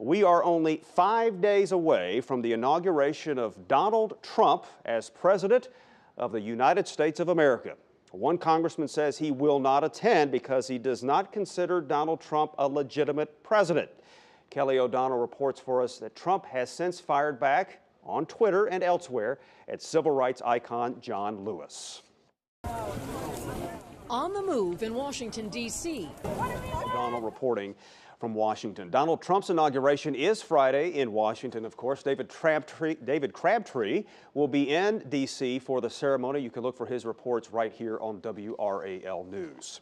We are only 5 days away from the inauguration of Donald Trump as President of the United States of America. One congressman says he will not attend because he does not consider Donald Trump a legitimate president. Kelly O'Donnell reports for us that Trump has since fired back on Twitter and elsewhere at civil rights icon John Lewis. On the move in Washington, D.C. O'Donnell reporting from Washington. Donald Trump's inauguration is Friday in Washington, of course. David Crabtree will be in D.C. for the ceremony. You can look for his reports right here on WRAL News.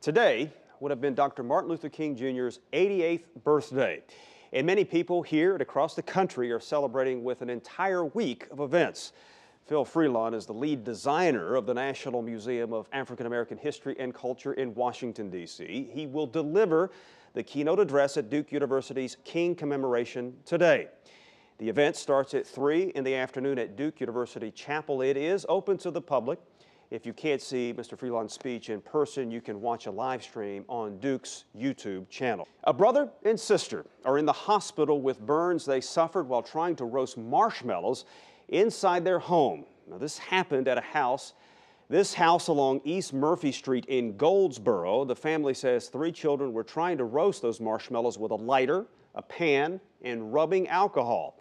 Today would have been Dr. Martin Luther King Jr.'s 88th birthday. And many people here and across the country are celebrating with an entire week of events. Phil Freelon is the lead designer of the National Museum of African American History and Culture in Washington, D.C. He will deliver the keynote address at Duke University's King Commemoration today. The event starts at 3 in the afternoon at Duke University Chapel. It is open to the public. If you can't see Mr. Freelon's speech in person, you can watch a live stream on Duke's YouTube channel. A brother and sister are in the hospital with burns they suffered while trying to roast marshmallows inside their home. Now, this happened at this house along East Murphy Street in Goldsboro. The family says 3 children were trying to roast those marshmallows with a lighter, a pan, and rubbing alcohol.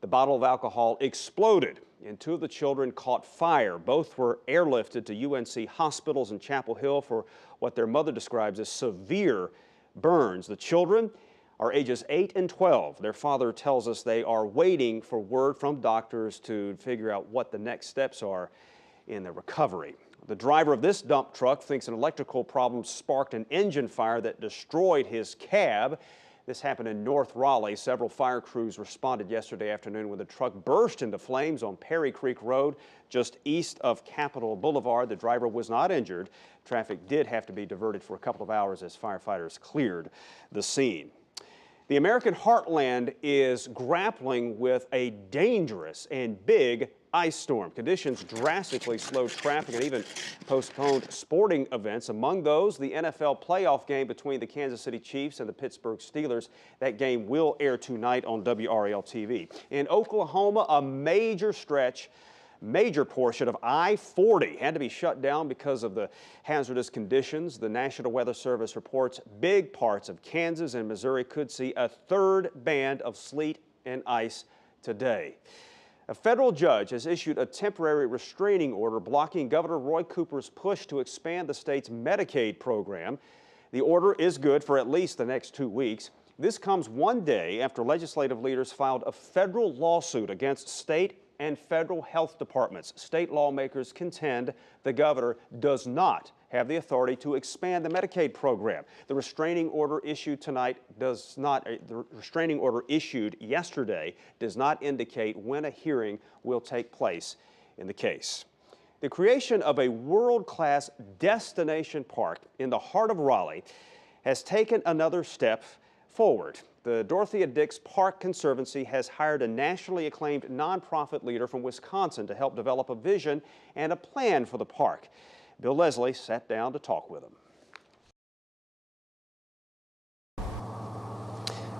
The bottle of alcohol exploded and 2 of the children caught fire. Both were airlifted to UNC hospitals in Chapel Hill for what their mother describes as severe burns. The children are ages 8 and 12. Their father tells us they are waiting for word from doctors to figure out what the next steps are in their recovery. The driver of this dump truck thinks an electrical problem sparked an engine fire that destroyed his cab. This happened in North Raleigh. Several fire crews responded yesterday afternoon when the truck burst into flames on Perry Creek Road, just east of Capitol Boulevard. The driver was not injured. Traffic did have to be diverted for a couple of hours as firefighters cleared the scene. The American heartland is grappling with a dangerous and big ice storm. Conditions drastically slowed traffic and even postponed sporting events. Among those, the NFL playoff game between the Kansas City Chiefs and the Pittsburgh Steelers. That game will air tonight on WRAL-TV. In Oklahoma, a major portion of I-40 had to be shut down because of the hazardous conditions. The National Weather Service reports big parts of Kansas and Missouri could see a 3rd band of sleet and ice today. A federal judge has issued a temporary restraining order blocking Governor Roy Cooper's push to expand the state's Medicaid program. The order is good for at least the next 2 weeks. This comes one day after legislative leaders filed a federal lawsuit against state and federal health departments. State lawmakers contend the governor does not have the authority to expand the Medicaid program. The restraining order issued yesterday does not indicate when a hearing will take place in the case. The creation of a world-class destination park in the heart of Raleigh has taken another step forward. The Dorothea Dix Park Conservancy has hired a nationally acclaimed nonprofit leader from Wisconsin to help develop a vision and a plan for the park. Bill Leslie sat down to talk with him.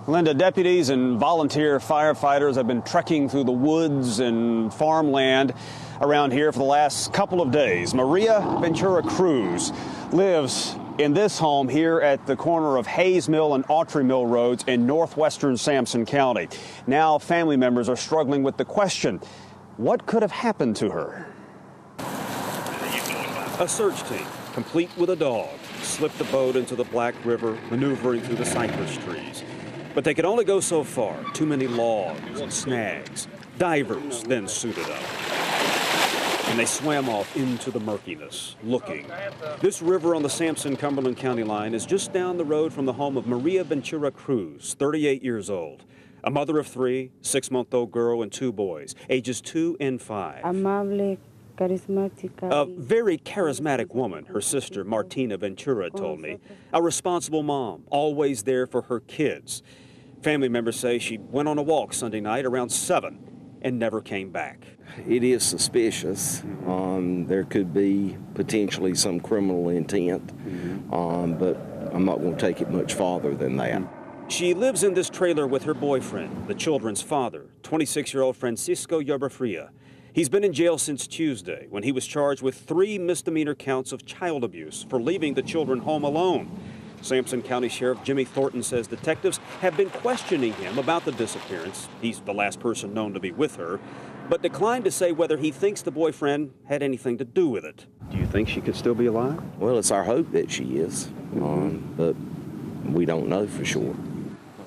Linda, deputies and volunteer firefighters have been trekking through the woods and farmland around here for the last couple of days. Maria Ventura Cruz lives in this home here at the corner of Hayes Mill and Autry Mill Roads in northwestern Sampson County. Now family members are struggling with the question, what could have happened to her? A search team, complete with a dog, slipped the boat into the Black River, maneuvering through the cypress trees. But they could only go so far. Too many logs and snags. Divers then suited up. And they swam off into the murkiness, looking. This river on the Sampson-Cumberland County line is just down the road from the home of Maria Ventura Cruz, 38 years old. A mother of 3, 6-month-old girl and 2 boys, ages 2 and 5. A very charismatic woman, her sister Martina Ventura told me. A responsible mom, always there for her kids. Family members say she went on a walk Sunday night around 7 and never came back. It is suspicious. There could be potentially some criminal intent, but I'm not going to take it much farther than that. She lives in this trailer with her boyfriend, the children's father, 26-year-old Francisco Yarbafria. He's been in jail since Tuesday when he was charged with 3 misdemeanor counts of child abuse for leaving the children home alone. Sampson County Sheriff Jimmy Thornton says detectives have been questioning him about the disappearance. He's the last person known to be with her, but declined to say whether he thinks the boyfriend had anything to do with it. Do you think she could still be alive? Well, it's our hope that she is, but we don't know for sure.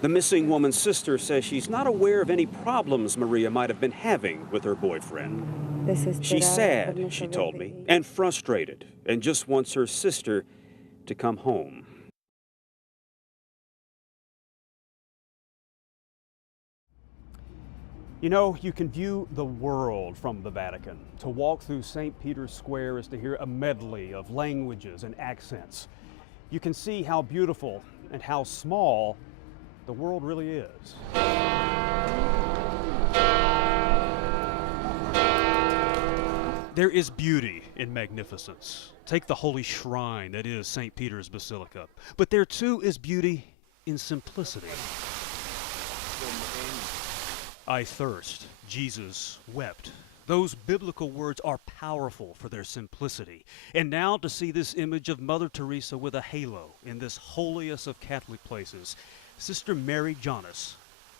The missing woman's sister says she's not aware of any problems Maria might have been having with her boyfriend. She's sad, she told me, and frustrated, and just wants her sister to come home. You know, you can view the world from the Vatican. To walk through St. Peter's Square is to hear a medley of languages and accents. You can see how beautiful and how small the world really is. There is beauty in magnificence. Take the holy shrine that is St. Peter's Basilica. But there too is beauty in simplicity. I thirst. Jesus wept. Those biblical words are powerful for their simplicity. And now to see this image of Mother Teresa with a halo in this holiest of Catholic places, Sister Mary Jonas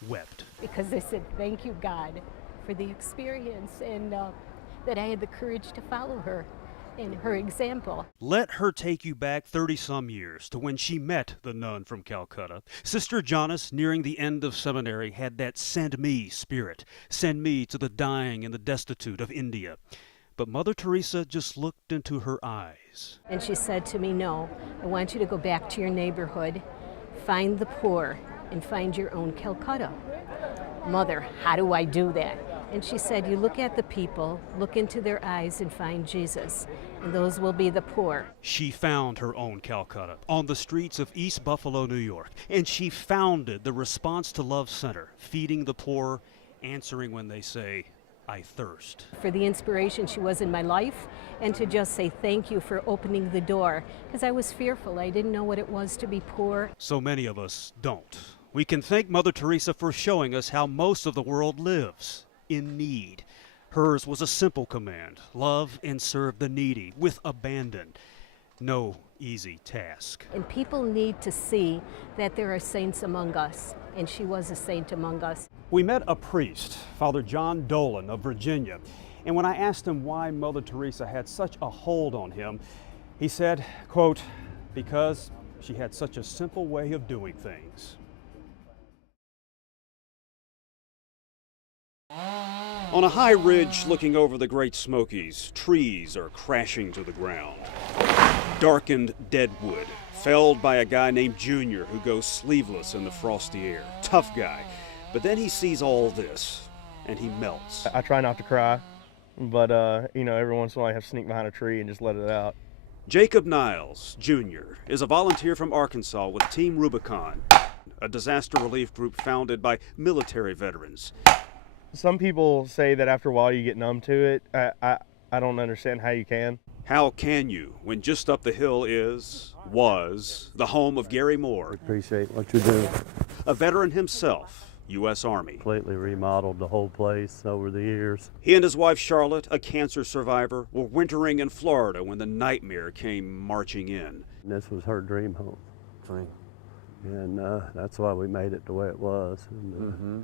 wept. Because I said, thank you, God, for the experience and that I had the courage to follow her in her example. Let her take you back 30-some years to when she met the nun from Calcutta. Sister Jonas, nearing the end of seminary, had that send me spirit. Send me to the dying and the destitute of India. But Mother Teresa just looked into her eyes. And she said to me, no, I want you to go back to your neighborhood, find the poor, and find your own Calcutta. Mother, how do I do that? And she said, you look at the people, look into their eyes and find Jesus, and those will be the poor. She found her own Calcutta on the streets of East Buffalo, New York, and she founded the Response to Love Center, feeding the poor, answering when they say, I thirst. For the inspiration she was in my life, and to just say thank you for opening the door, because I was fearful. I didn't know what it was to be poor. So many of us don't. We can thank Mother Teresa for showing us how most of the world lives. In need. Hers was a simple command: love and serve the needy with abandon. No easy task. And people need to see that there are saints among us, and she was a saint among us. We met a priest, Father John Dolan of Virginia, and when I asked him why Mother Teresa had such a hold on him, he said, quote, because she had such a simple way of doing things. On a high ridge looking over the Great Smokies, trees are crashing to the ground. Darkened deadwood, felled by a guy named Junior who goes sleeveless in the frosty air. Tough guy. But then he sees all this, and he melts. I try not to cry, but you know, every once in a while I have to sneak behind a tree and just let it out. Jacob Niles, Jr., is a volunteer from Arkansas with Team Rubicon, a disaster relief group founded by military veterans. Some people say that after a while you get numb to it. I don't understand how you can. How can you when just up the hill was the home of Gary Moore? Appreciate what you're doing. A veteran himself, U.S. Army. Completely remodeled the whole place over the years. He and his wife Charlotte, a cancer survivor, were wintering in Florida when the nightmare came marching in. And this was her dream home. And that's why we made it the way it was. And,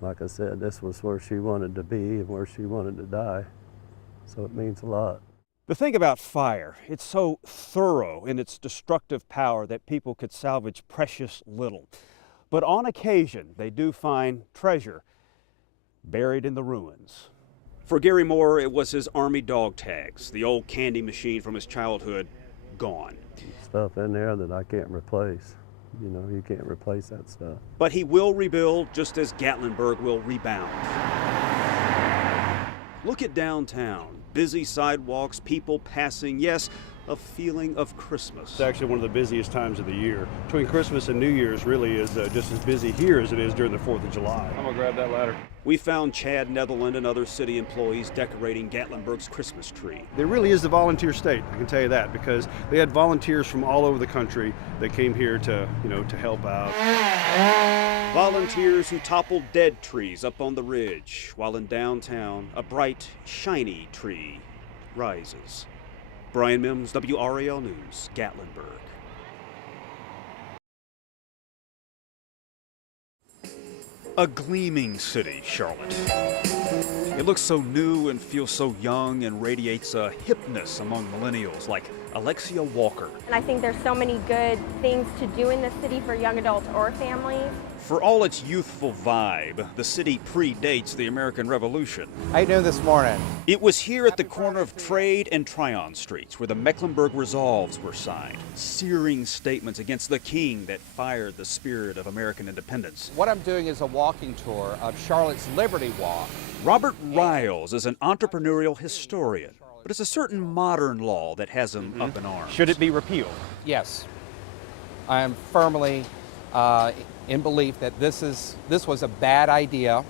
like I said, this was where she wanted to be and where she wanted to die. So it means a lot. The thing about fire, it's so thorough in its destructive power that people could salvage precious little. But on occasion, they do find treasure buried in the ruins. For Gary Moore, it was his Army dog tags, the old candy machine from his childhood, gone. Stuff in there that I can't replace. You know, you can't replace that stuff. But he will rebuild just as Gatlinburg will rebound. Look at downtown. Busy sidewalks, people passing, yes, a feeling of Christmas. It's actually one of the busiest times of the year. Between Christmas and New Year's really is just as busy here as it is during the 4th of July. I'm gonna grab that ladder. We found Chad Netherland and other city employees decorating Gatlinburg's Christmas tree. There really is a volunteer state, I can tell you that, because they had volunteers from all over the country that came here to, to help out. Volunteers who toppled dead trees up on the ridge, while in downtown, a bright, shiny tree rises. Bryan Mims, WRAL News, Gatlinburg. A gleaming city, Charlotte. It looks so new and feels so young and radiates a hipness among millennials like Alexia Walker. And I think there's so many good things to do in the city for young adults or families. For all its youthful vibe, the city predates the American Revolution. How you doing this morning? It was here at the corner of Trade and Tryon Streets where the Mecklenburg Resolves were signed, searing statements against the king that fired the spirit of American independence. What I'm doing is a walking tour of Charlotte's Liberty Walk. Robert Riles is an entrepreneurial historian, but it's a certain modern law that has him up in arms. Should it be repealed? Yes. I am firmly in belief that this was a bad idea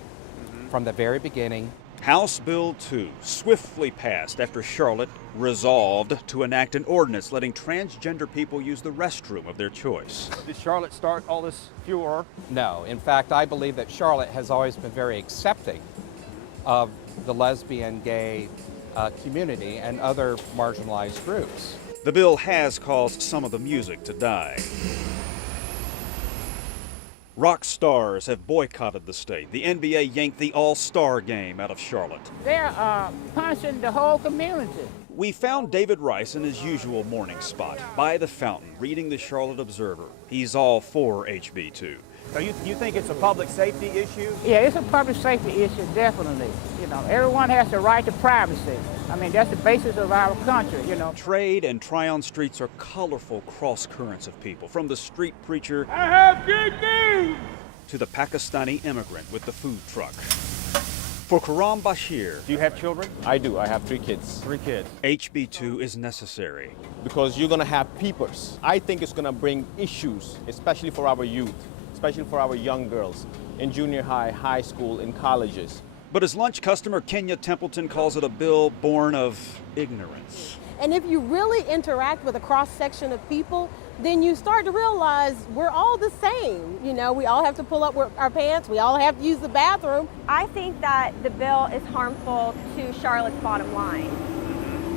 from the very beginning. House Bill 2 swiftly passed after Charlotte resolved to enact an ordinance letting transgender people use the restroom of their choice. Did Charlotte start all this furor? No, in fact, I believe that Charlotte has always been very accepting of the lesbian, gay community and other marginalized groups. The bill has caused some of the music to die. Rock stars have boycotted the state. The NBA yanked the All-Star game out of Charlotte. They're punishing the whole community. We found David Rice in his usual morning spot, by the fountain, reading the Charlotte Observer. He's all for HB 2. So you think it's a public safety issue? Yeah, it's a public safety issue, definitely. Everyone has the right to privacy. I mean, that's the basis of our country, Trade and Tryon Streets are colorful cross currents of people, from the street preacher I have good news to the Pakistani immigrant with the food truck. For Karam Bashir, Do you have children? I do. I have 3 kids. 3 kids. HB 2 is necessary. Because you're going to have peepers. I think it's going to bring issues, especially for our youth, especially for our young girls in junior high, high school, in colleges. But as lunch customer Kenya Templeton calls it, a bill born of ignorance. And if you really interact with a cross-section of people, then you start to realize we're all the same. We all have to pull up our pants, we all have to use the bathroom. I think that the bill is harmful to Charlotte's bottom line.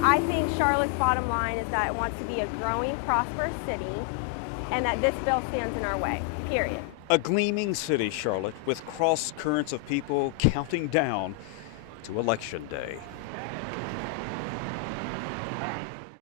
I think Charlotte's bottom line is that it wants to be a growing, prosperous city, and that this bill stands in our way, period. A gleaming city, Charlotte, with cross currents of people counting down to Election Day.